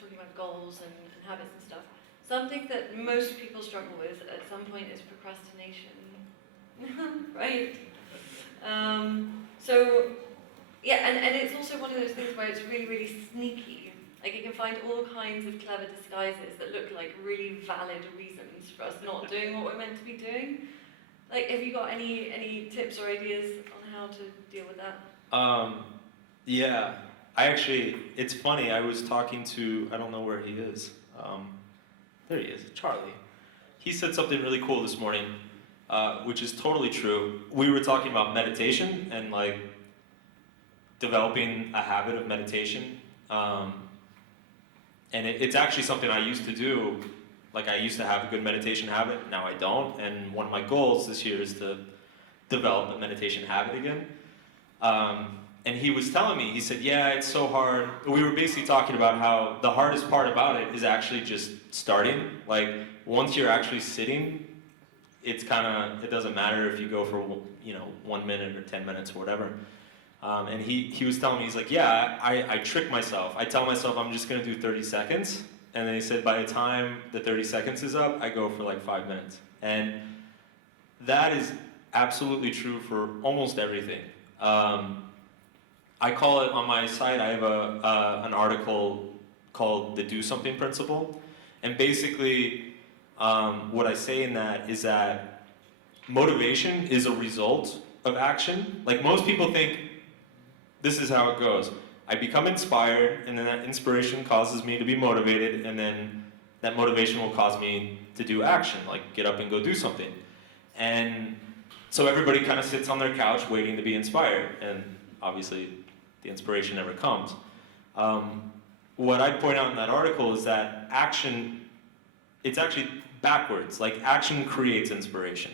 talking about goals and habits and stuff, something that most people struggle with at some point is procrastination, right? So, yeah, and it's also one of those things where it's really, really sneaky. Like, it can find all kinds of clever disguises that look like really valid reasons for us not doing what we're meant to be doing. Like, have you got any tips or ideas on how to deal with that? Yeah, it's funny, I was talking to, I don't know where he is. There he is, Charlie. He said something really cool this morning, which is totally true. We were talking about meditation and like developing a habit of meditation. And it's actually something I used to do. Like, I used to have a good meditation habit, now I don't. And one of my goals this year is to develop a meditation habit again. And he was telling me, he said, yeah, it's so hard. We were basically talking about how the hardest part about it is actually just starting. Like, once you're actually sitting, it doesn't matter if you go for 1 minute or 10 minutes or whatever. And he was telling me, he's like, yeah, I trick myself. I tell myself I'm just gonna do 30 seconds. And then he said, by the time the 30 seconds is up, I go for like 5 minutes. And that is absolutely true for almost everything. I call it, on my site, I have an article called the Do Something Principle. And basically, what I say in that is that motivation is a result of action. Like, most people think this is how it goes. I become inspired, and then that inspiration causes me to be motivated, and then that motivation will cause me to do action, like get up and go do something. And so everybody kind of sits on their couch waiting to be inspired, and obviously the inspiration never comes. What I point out in that article is that action, it's actually backwards. Like, action creates inspiration.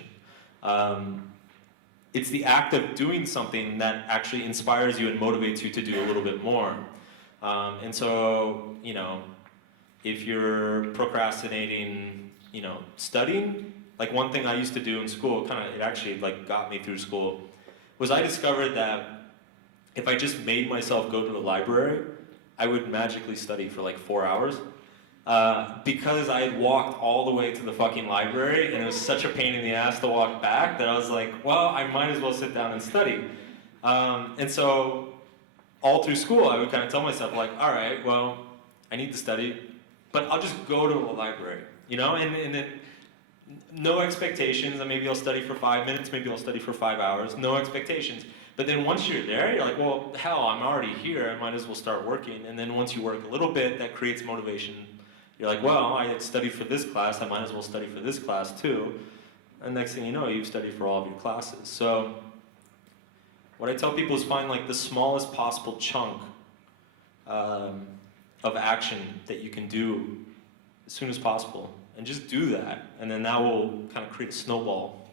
It's the act of doing something that actually inspires you and motivates you to do a little bit more. And so, if you're procrastinating, studying, like, one thing I used to do in school, it actually like got me through school, was I discovered that if I just made myself go to the library, I would magically study for like 4 hours. Because I had walked all the way to the fucking library, and it was such a pain in the ass to walk back, that I was like, well, I might as well sit down and study. And so all through school, I would kind of tell myself, like, all right, well, I need to study, but I'll just go to the library, and then no expectations, and maybe I'll study for 5 minutes, maybe I'll study for 5 hours, no expectations. But then once you're there, you're like, well, hell, I'm already here, I might as well start working. And then once you work a little bit, that creates motivation. You're like, well, I had studied for this class, I might as well study for this class too. And next thing you know, you've studied for all of your classes. So what I tell people is find like the smallest possible chunk of action that you can do as soon as possible. And just do that. And then that will kind of create a snowball